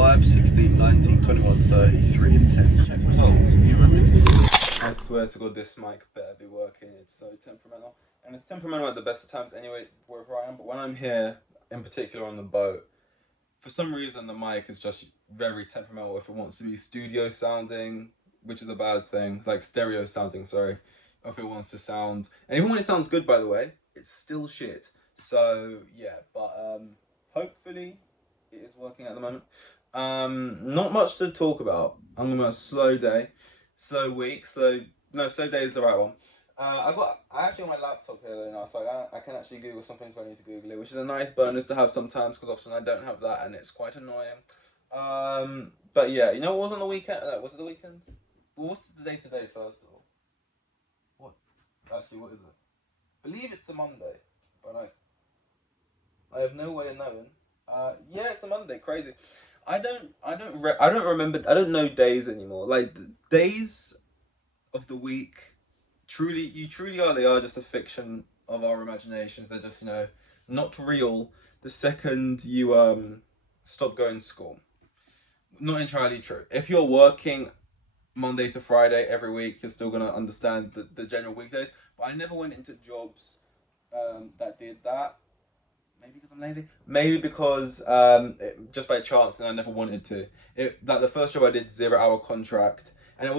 5, 16, 19, 21, 30, 3 and 10. Check results. Are you ready? I swear to God, this mic better be working. It's so temperamental. And it's temperamental at the best of times anyway, wherever I am. But when I'm here, in particular on the boat, for some reason the mic is just very temperamental if it wants to be studio sounding, which is a bad thing. Like stereo sounding, sorry. Or if it wants to sound... And even when it sounds good, by the way, it's still shit. So, yeah. But hopefully it is working at the moment. Not much to talk about. I'm going to slow day. Slow week, slow day is the right one. I actually have my laptop here though now, so I can actually Google some things I need to Google it, which is a nice bonus to have sometimes because often I don't have that and it's quite annoying. But yeah, you know what was on the weekend? Was it the weekend? Well, what's the day today first of all? What? Actually, what is it? I believe it's a Monday, but I have no way of knowing. Yeah, it's a Monday. Crazy. I don't remember. I don't know days anymore. Like the days of the week, you truly are. They are just a fiction of our imagination. They're just not real. The second you stop going to school, not entirely true. If you're working Monday to Friday every week, you're still gonna understand the general weekdays. But I never went into jobs that did that. Maybe because I'm lazy. Maybe because just by chance, and I never wanted to. Like the first job I did, 0 hour contract, and I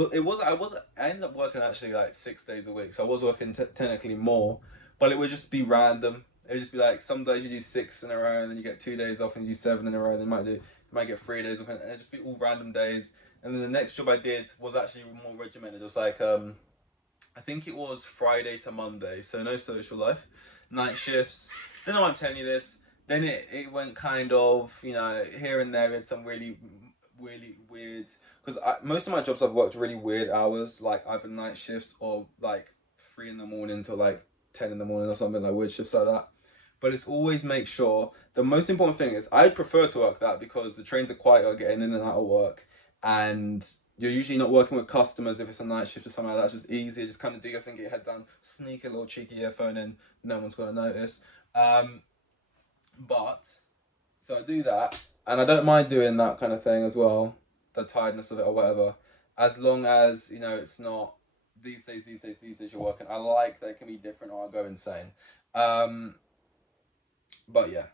ended up working actually like 6 days a week, so I was working technically more, but it would just be random. It would just be like some days you do 6 in a row, and then you get 2 days off, and you do 7 in a row. Then you might get 3 days off, and it'd just be all random days. And then the next job I did was actually more regimented. It was like I think it was Friday to Monday, so no social life, night shifts. Don't know why I'm telling you this. Then it went kind of, here and there. It's some really, really weird, because most of my jobs I've worked really weird hours, like either night shifts or like 3 in the morning till like 10 in the morning or something, like weird shifts like that. But it's always make sure, the most important thing is I prefer to work that because the trains are quieter getting in and out of work, and you're usually not working with customers if it's a night shift or something like that. It's just easier, just kind of do your thing, get your head down, sneak a little cheeky earphone in, no one's going to notice. But so I do that, and I don't mind doing that kind of thing as well, the tiredness of it or whatever, as long as it's not these days you're working. I like that it can be different, or I'll go insane. But yeah,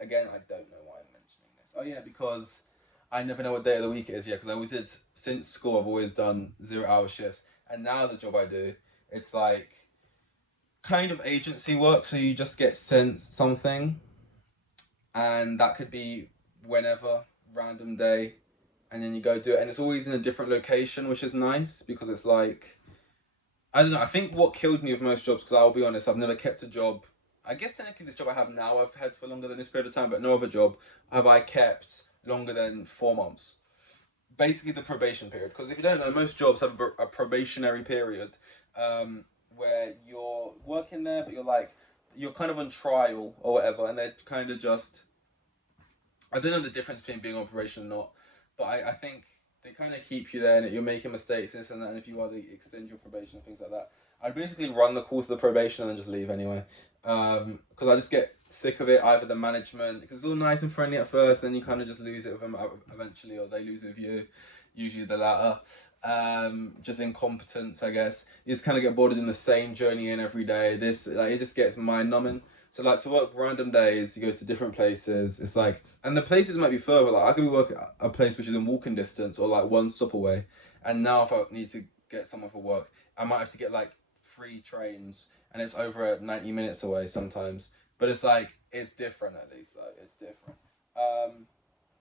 again, I don't know why I'm mentioning this. Oh yeah, because I never know what day of the week it is. Yeah, because I always did since school. I've always done 0 hour shifts, and now the job I do, it's like kind of agency work. So you just get sent something, and that could be whenever, random day, and then you go do it, and it's always in a different location, which is nice because it's like, I don't know. I think what killed me with most jobs, because I'll be honest, I've never kept a job. I guess technically this job I have now I've had for longer than this period of time, but no other job have I kept longer than 4 months. Basically the probation period, because if you don't know, most jobs have a probationary period, where you're working there, but you're kind of on trial or whatever, and they're kind of just, I don't know the difference between being on probation or not, but I think they kind of keep you there, and you're making mistakes and this and that, and if you are, they extend your probation and things like that. I'd basically run the course of the probation and then just leave anyway, because I just get sick of it, either the management, because it's all nice and friendly at first, then you kind of just lose it with them eventually, or they lose it with you, usually the latter. Just incompetence, I guess. You just kind of get bored in the same journey in every day. It just gets mind numbing. So like to work random days, you go to different places. It's like, and the places might be further. Like I could be working at a place which is in walking distance or like one stop away. And now if I need to get somewhere for work, I might have to get like 3 trains, and it's over 90 minutes away sometimes. But it's like, it's different at least. Though it's different.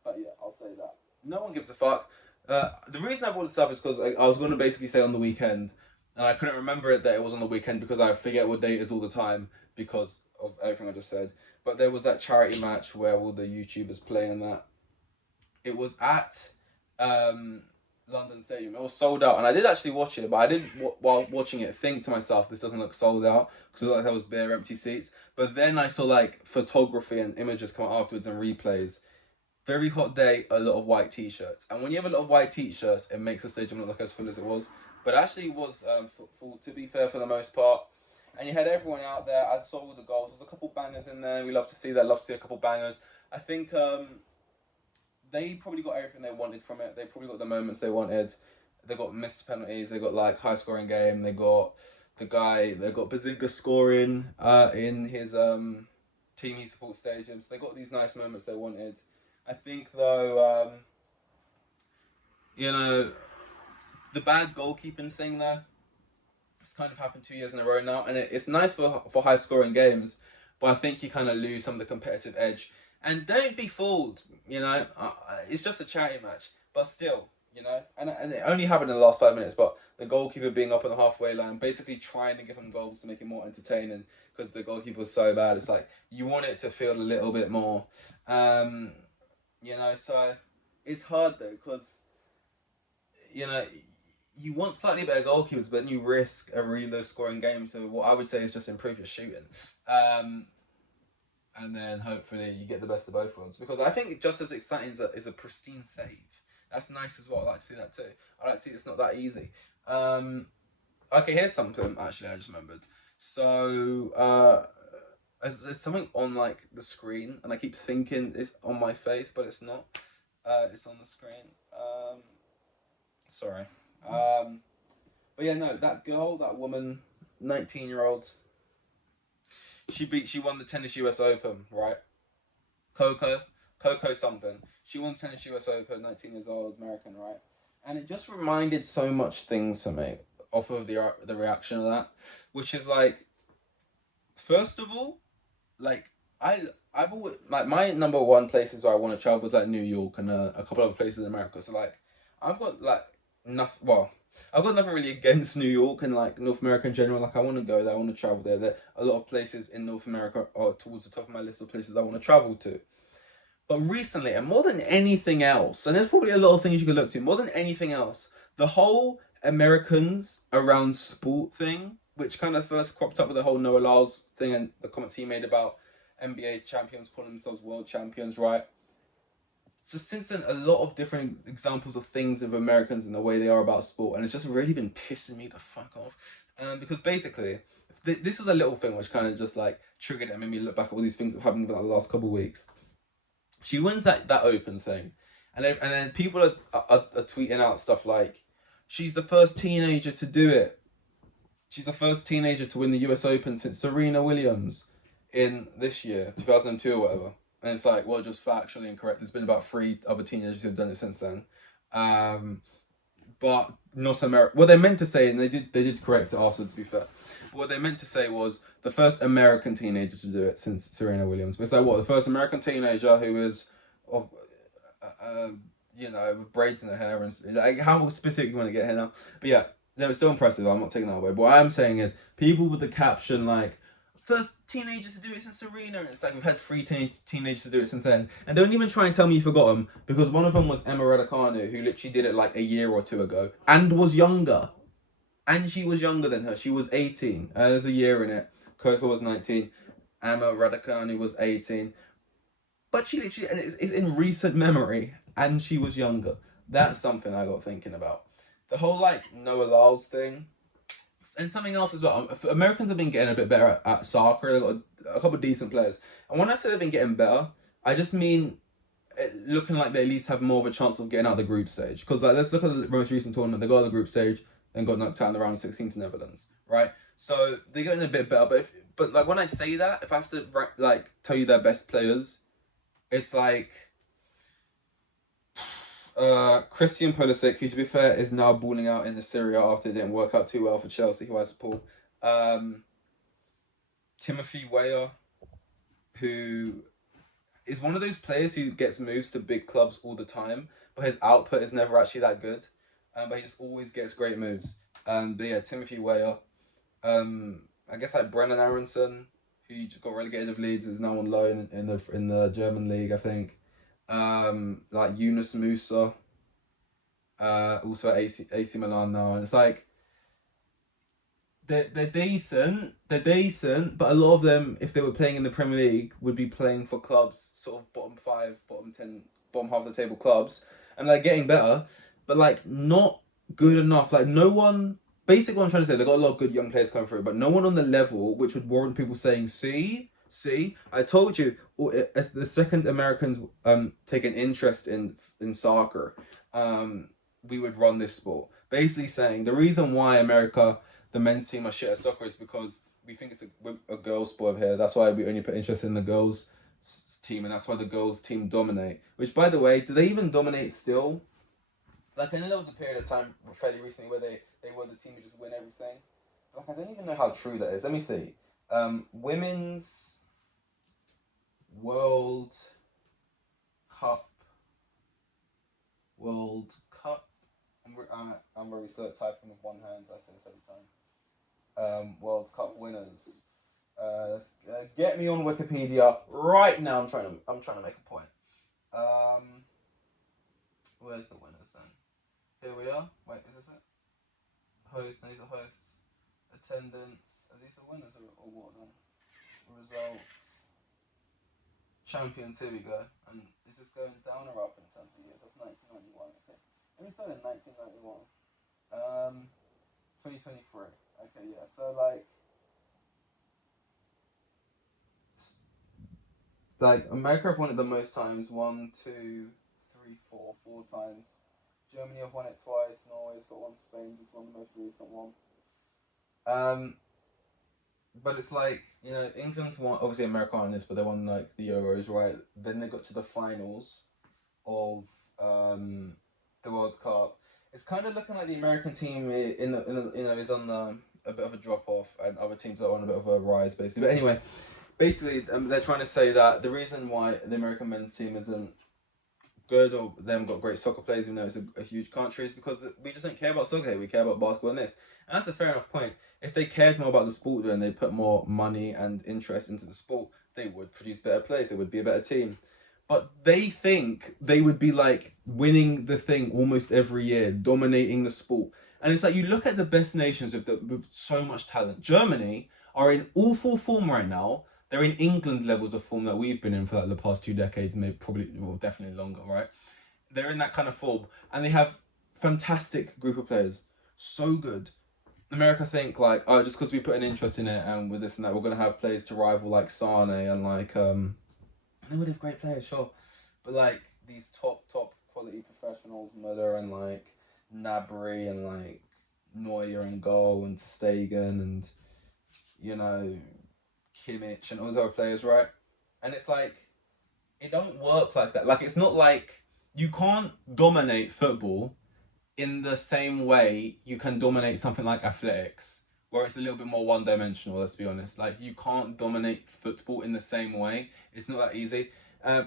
But yeah, I'll say that. No one gives a fuck. The reason I brought this up is because I was going to basically say on the weekend, and I couldn't remember that it was on the weekend because I forget what day it is all the time because of everything I just said. But there was that charity match where all the YouTubers play in that. It was at London Stadium. It was sold out, and I did actually watch it, but I didn't, while watching it, think to myself, this doesn't look sold out, because it looked like there was bare empty seats. But then I saw like photography and images come out afterwards and replays. Very hot day, a lot of white t-shirts, and when you have a lot of white t-shirts, it makes the stadium look like as full as it was. But actually, it was full, to be fair, for the most part. And you had everyone out there. I saw all the goals. There was a couple bangers in there. We love to see that. Love to see a couple bangers. I think they probably got everything they wanted from it. They probably got the moments they wanted. They got missed penalties. They got like high scoring game. They got the guy. They got Bazooka scoring in his team he supports stadiums. They got these nice moments they wanted. I think though, you know, the bad goalkeeping thing there. It's kind of happened 2 years in a row now, and it's nice for high scoring games, but I think you kind of lose some of the competitive edge. And don't be fooled, it's just a charity match, but still, and it only happened in the last 5 minutes. But the goalkeeper being up on the halfway line, basically trying to give them goals to make it more entertaining, because the goalkeeper was so bad. It's like you want it to feel a little bit more, um, So it's hard though, because you know, you want slightly better goalkeepers, but then you risk a really low scoring game. So what I would say is just improve your shooting, and then hopefully you get the best of both worlds. Because I think just as exciting is a pristine save. That's nice as well. I like to see that too. I like to see it's not that easy. Okay, here's something actually I just remembered. So there's something on like the screen, and I keep thinking it's on my face, but it's not. It's on the screen. Sorry. But yeah, no, that girl, that woman, 19-year-old, she won the tennis US Open, right? Coco something. She won tennis US Open, 19 years old, American, right? And it just reminded so much things to me off of the reaction of that, which is like, first of all, like I've always like my number one places where I want to travel was like New York and a couple other places in America. So like I've got like nothing. Well, I've got nothing really against New York and like North America in general. Like I want to go there. I want to travel there. There are a lot of places in North America are towards the top of my list of places I want to travel to. But recently, and more than anything else, and there's probably a lot of things you could look to, more than anything else, the whole Americans around sport thing, which kind of first cropped up with the whole Noah Lyles thing and the comments he made about NBA champions calling themselves world champions, right? So since then, a lot of different examples of things of Americans and the way they are about sport, and it's just really been pissing me the fuck off. Because basically, this was a little thing which kind of just like triggered it and made me look back at all these things that happened in the last couple of weeks. She wins that open thing, and then people are tweeting out stuff like, she's the first teenager to do it. She's the first teenager to win the US Open since Serena Williams in this year, 2002 or whatever. And it's like, well, just factually incorrect. There's been about 3 other teenagers who've done it since then. But not America. What they meant to say, and they did correct it afterwards, to be fair. What they meant to say was the first American teenager to do it since Serena Williams. But it's like, what, the first American teenager who is of, with braids in her hair, and like, how specific you want to get here now? But yeah, no, it's still impressive. I'm not taking that away. But what I'm saying is, people with the caption like, first teenagers to do it since Serena, and it's like we've had 3 teenagers to do it since then, and don't even try and tell me you forgot them, because one of them was Emma Raducanu, who literally did it like a year or 2 ago, and was younger, and she was younger than her. She was 18. There's a year in it. Coco was 19. Emma Raducanu was 18. But she literally, and it's in recent memory, and she was younger. That's something I got thinking about. The whole like Noah Lyles thing. And something else as well. Americans have been getting a bit better at soccer. They've got a couple of decent players. And when I say they've been getting better, I just mean looking like they at least have more of a chance of getting out of the group stage. Because like, let's look at the most recent tournament. They got out of the group stage and got knocked out in the round of 16 to Netherlands, right? So they're getting a bit better. But like when I say that, if I have to like tell you their best players, it's like Christian Pulisic, who to be fair is now balling out in the Serie A after it didn't work out too well for Chelsea, who I support. Timothy Weah, who is one of those players who gets moves to big clubs all the time, but his output is never actually that good. But he just always gets great moves. But yeah, Timothy Weah. I guess like Brennan Aronson, who just got relegated of Leeds, is now on loan in the German league, I think. Like Yunus Musa, also at AC Milan now, and it's like they're decent, but a lot of them, if they were playing in the Premier League, would be playing for clubs sort of bottom 5, bottom 10, bottom half of the table clubs, and they're getting better, but like not good enough. Like no one. Basically, what I'm trying to say, they've got a lot of good young players coming through, but no one on the level which would warrant people saying, "See, See, I told you. As the second Americans take an interest in soccer, um, we would run this sport. Basically saying the reason why America, the men's team, are shit at soccer is because we think it's a girls' sport here. That's why we only put interest in the girls' team, and that's why the girls' team dominate. Which, by the way, do they even dominate still? Like I know there was a period of time fairly recently where they were the team who just win everything. Like I don't even know how true that is. Let me see. Women's World Cup. World Cup. I'm very slow at typing with one hand. I say this every time. World Cup winners. Get me on Wikipedia right now. I'm trying to make a point. Um, where's the winners then? Here we are. Wait, is this it? Hosts. These are hosts. Attendance. Are these the winners or what then? Results. Champions. Here we go. And is this going down or up in terms of years? That's 1991. Okay. Let me start in 1991. 2023. Okay, yeah. So like America have won it the most times. One, two, three, four times. Germany have won it twice. Norway's got one. Spain just won the most recent one. Um, but it's like England won. Obviously, America won this, but they won like the Euros, right? Then they got to the finals of the World Cup. It's kind of looking like the American team is on a bit of a drop off, and other teams are on a bit of a rise, basically. But anyway, basically, they're trying to say that the reason why the American men's team isn't good or they haven't got great soccer players, even though it's a huge country, is because we just don't care about soccer here. We care about basketball and this. And that's a fair enough point. If they cared more about the sport and they put more money and interest into the sport, they would produce better players. They would be a better team. But they think they would be like winning the thing almost every year, dominating the sport. And it's like you look at the best nations with so much talent. Germany are in awful form right now. They're in England levels of form that we've been in for like the past 2 decades, maybe probably, well, definitely longer, right? They're in that kind of form, and they have fantastic group of players, so good. America think like, oh, just because we put an interest in it and with this and that, we're gonna have players to rival like Sane and like they would have great players, sure, but like these top quality professionals, Müller and like Nabry and like Neuer and goal and Stegen and you know Kimmich and all those other players, right? And it's like it don't work like that. Like it's not like you can't dominate football in the same way you can dominate something like athletics, where it's a little bit more one dimensional, let's be honest. Like you can't dominate football in the same way. It's not that easy.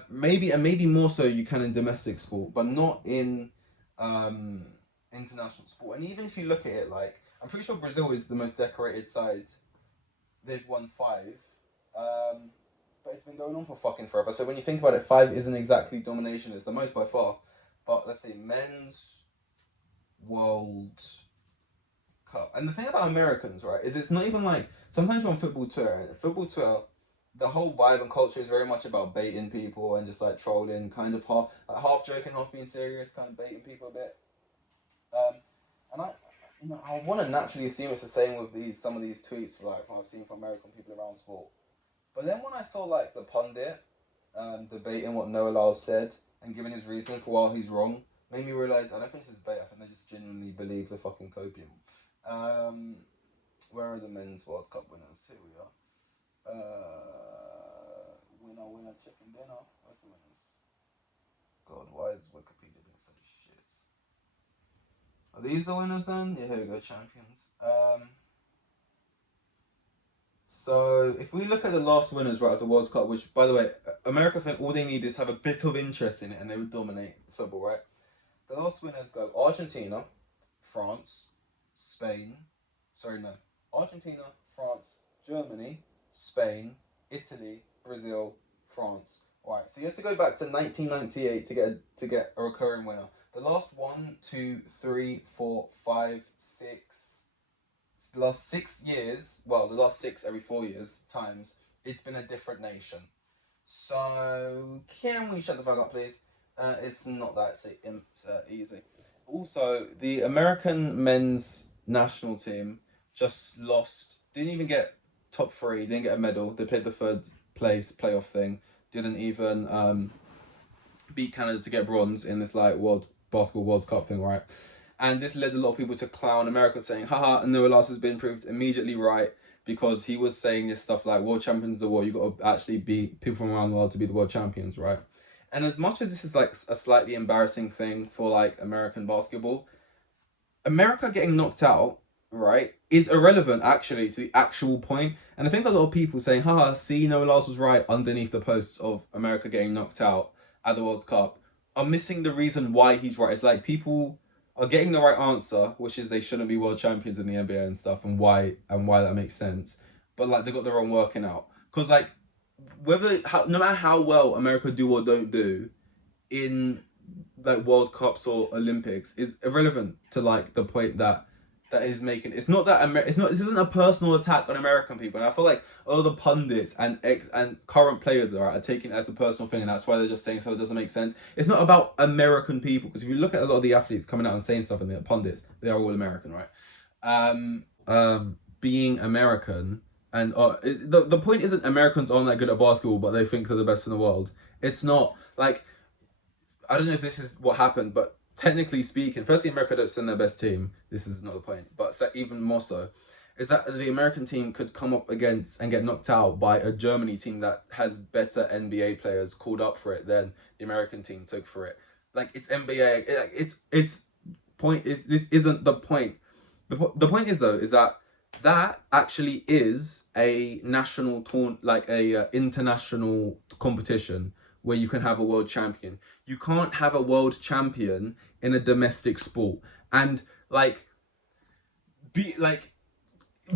Maybe more so you can in domestic sport, but not in um, international sport. And even if you look at it, like I'm pretty sure Brazil is the most decorated side. They've won five. Um, but it's been going on for fucking forever. So when you think about it, five isn't exactly domination. It's the most by far. But let's see, men's World Cup. And the thing about Americans, right, is it's not even like sometimes you're on football Twitter. And football Twitter, the whole vibe and culture is very much about baiting people and just like trolling, kind of half joking, half being serious, kind of baiting people a bit. Um, and I want to naturally assume it's the same with some of these tweets, like I've seen from American people around sport. But then when I saw like the pundit debating what Noah Lyles said and giving his reason for why he's wrong, made me realise I don't think this is bait. I think they just genuinely believe the fucking copium. Um, where are the men's World Cup winners? Here we are. Winner, chicken dinner. Where's the winners? God, why is Wikipedia being so shit? Are these the winners then? Yeah, here we go, champions. So if we look at the last winners right of the World Cup, which by the way, America think all they need is have a bit of interest in it and they would dominate football, right? The last winners go Argentina, France, Spain. Sorry, no. Argentina, France, Germany, Spain, Italy, Brazil, France. Right. So you have to go back to 1998 to get a recurring winner. The last one, two, three, four, five, six. The last 6 years, well, the last six every 4 years times, it's been a different nation. So, can we shut the fuck up, please? It's not that easy. Also, the American men's national team just lost. Didn't even get top three. Didn't get a medal. They played the third place playoff thing. Didn't even beat Canada to get bronze in this like World Basketball World Cup thing, right? And this led a lot of people to clown America, saying, haha, Noah Lyles has been proved immediately right, because he was saying this stuff like, world champions of the world, you got to actually beat people from around the world to be the world champions, right? And as much as this is like a slightly embarrassing thing for like American basketball, America getting knocked out, right, is irrelevant actually to the actual point. And I think a lot of people saying, haha, see, Noah Lyles was right underneath the posts of America getting knocked out at the World Cup, are missing the reason why he's right. It's like people are getting the right answer, which is they shouldn't be world champions in the NBA and stuff, and why that makes sense. But like they got their own working out. Because like no matter how well America do or don't do in like World Cups or Olympics is irrelevant to like the point that is making. It's not that it's not. This isn't a personal attack on American people. And I feel like all the pundits and current players are taking it as a personal thing, and that's why they're just saying so it doesn't make sense. It's not about American people, because if you look at a lot of the athletes coming out and saying stuff, and the pundits, they are all American, right? Being American. And the point isn't Americans aren't that good at basketball, but they think they're the best in the world. It's not like, I don't know if this is what happened, but technically speaking, firstly, America don't send their best team. This is not the point, but even more so, is that the American team could come up against and get knocked out by a Germany team that has better NBA players called up for it than the American team took for it. Like, it's NBA. It's point is this isn't the point. The point is though is that actually is a national like a international competition where you can have a world champion. You can't have a world champion in a domestic sport. And like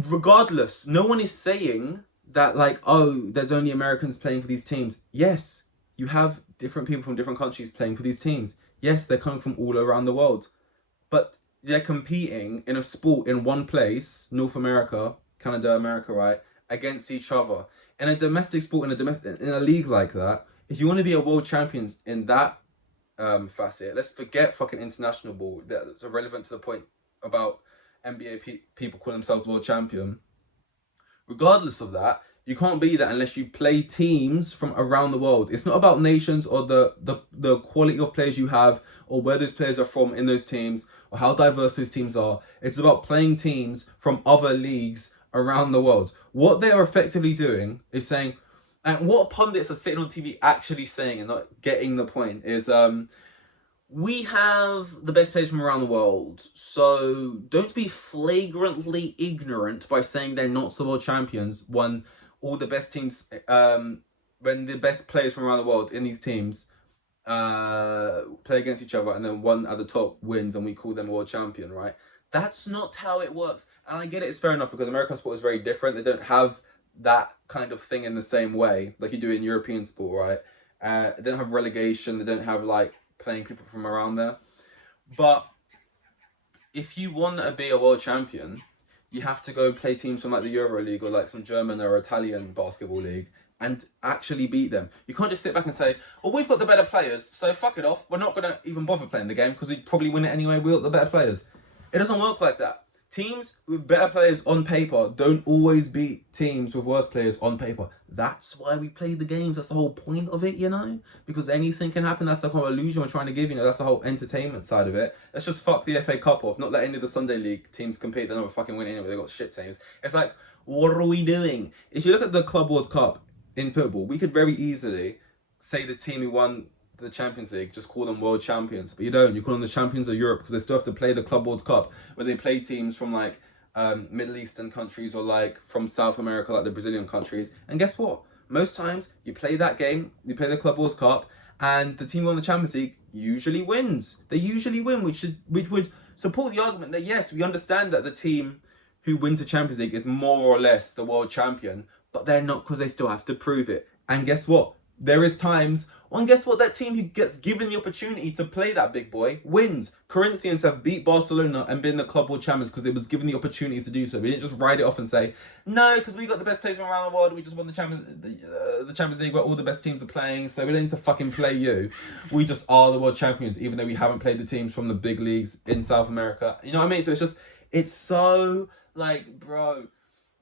regardless, no one is saying that like, oh, there's only Americans playing for these teams. Yes, you have different people from different countries playing for these teams. Yes, they're coming from all around the world. But they're competing in a sport in one place, North America, Canada, America, right, against each other. In a domestic sport, in a league like that, if you want to be a world champion in that facet, let's forget fucking international ball. That's irrelevant to the point about NBA people calling themselves world champion. Regardless of that, you can't be that unless you play teams from around the world. It's not about nations or the quality of players you have or where those players are from in those teams or how diverse those teams are. It's about playing teams from other leagues around the world. What they are effectively doing is saying, and what pundits are sitting on TV actually saying and not getting the point is, we have the best players from around the world, so don't be flagrantly ignorant by saying they're not the world champions when all the best teams, when the best players from around the world in these teams play against each other, and then one at the top wins and we call them a world champion, right? That's not how it works. And I get it, it's fair enough, because American sport is very different. They don't have that kind of thing in the same way like you do in European sport, right? They don't have relegation, they don't have like playing people from around there. But if you want to be a world champion, you have to go play teams from like the Euro League or like some German or Italian basketball league and actually beat them. You can't just sit back and say, well, we've got the better players, so fuck it off. We're not going to even bother playing the game because we'd probably win it anyway. We've got the better players. It doesn't work like that. Teams with better players on paper don't always beat teams with worse players on paper. That's why we play the games. That's the whole point of it, you know? Because anything can happen. That's the whole illusion we're trying to give, you know? That's the whole entertainment side of it. Let's just fuck the FA Cup off. Not let any of the Sunday League teams compete. They're not fucking winning anyway. They've got shit teams. It's like, what are we doing? If you look at the Club World Cup in football, we could very easily say the team who won the Champions League, just call them world champions, but you don't. You call them the champions of Europe because they still have to play the Club World Cup, where they play teams from like Middle Eastern countries or like from South America, like the Brazilian countries. And guess what? Most times you play that game, you play the Club World Cup, and the team who won the Champions League usually wins. They usually win, which would support the argument that yes, we understand that the team who wins the Champions League is more or less the world champion, but they're not, because they still have to prove it. And guess what? There is times, and guess what? That team who gets given the opportunity to play that big boy wins. Corinthians have beat Barcelona and been the Club World Champions because it was given the opportunity to do so. We didn't just write it off and say, no, because we got the best players from around the world. We just won the Champions League where all the best teams are playing, so we don't need to fucking play you. We just are the world champions, even though we haven't played the teams from the big leagues in South America. You know what I mean? So it's so like, bro,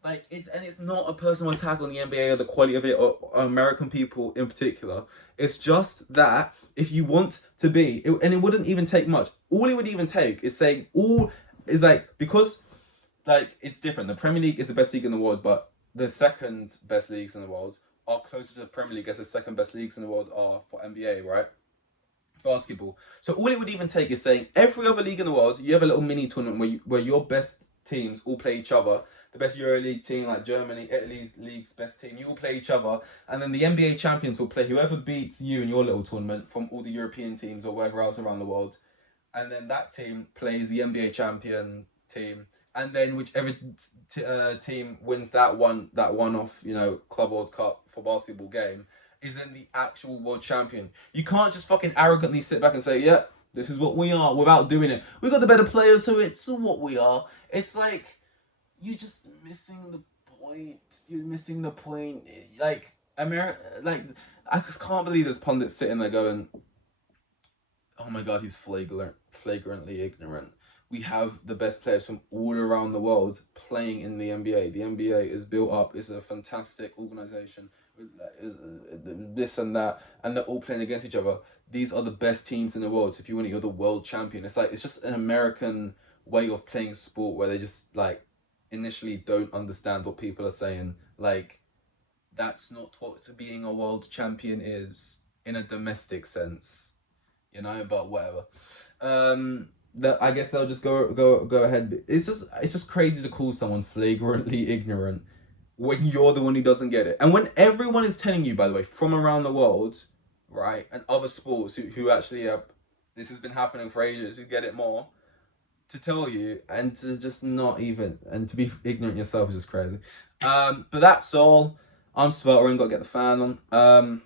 like it's not a personal attack on the NBA or the quality of it or American people in particular. It's just that if you want to be, and it wouldn't even take much. All it would even take is saying all is like because like it's different. The Premier League is the best league in the world, but the second best leagues in the world are closer to the Premier League as the second best leagues in the world are for NBA, right? Basketball. So all it would even take is saying every other league in the world, you have a little mini tournament where your best teams all play each other. The best EuroLeague team, like Germany, Italy's league's best team, you all play each other, and then the NBA champions will play whoever beats you in your little tournament from all the European teams or wherever else around the world, and then that team plays the NBA champion team, and then whichever team wins that one off, Club World Cup for basketball game is then the actual world champion. You can't just fucking arrogantly sit back and say, "Yeah, this is what we are," without doing it. We got the better players, so it's what we are. It's like you're just missing the point. You're missing the point. Like America, like I just can't believe there's pundits sitting there going, "Oh my god, he's flagrantly ignorant." We have the best players from all around the world playing in the NBA. The NBA is built up. It's a fantastic organization. This and that, and they're all playing against each other. These are the best teams in the world. So if you win it, you're the world champion. It's just an American way of playing sport where they just like initially don't understand what people are saying. Like that's not what being a world champion is in a domestic sense, but whatever. That I guess they'll just go ahead. It's just crazy to call someone flagrantly ignorant when you're the one who doesn't get it, and when everyone is telling you, by the way, from around the world, right, and other sports who actually this has been happening for ages, who get it more, to tell you and to just not even and to be ignorant yourself is just crazy. But that's all. I'm sputtering. Got to get the fan on.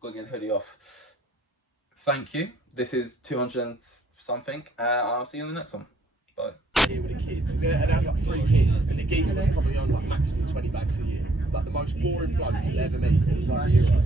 Got to get the hoodie off. Thank you. This is 200 something. I'll see you in the next one. Bye. Here with the kids, and had like 3 kids, and the geezer was probably on like maximum 20 bags a year. Like the most boring bloke you'll ever meet. He was like a hero.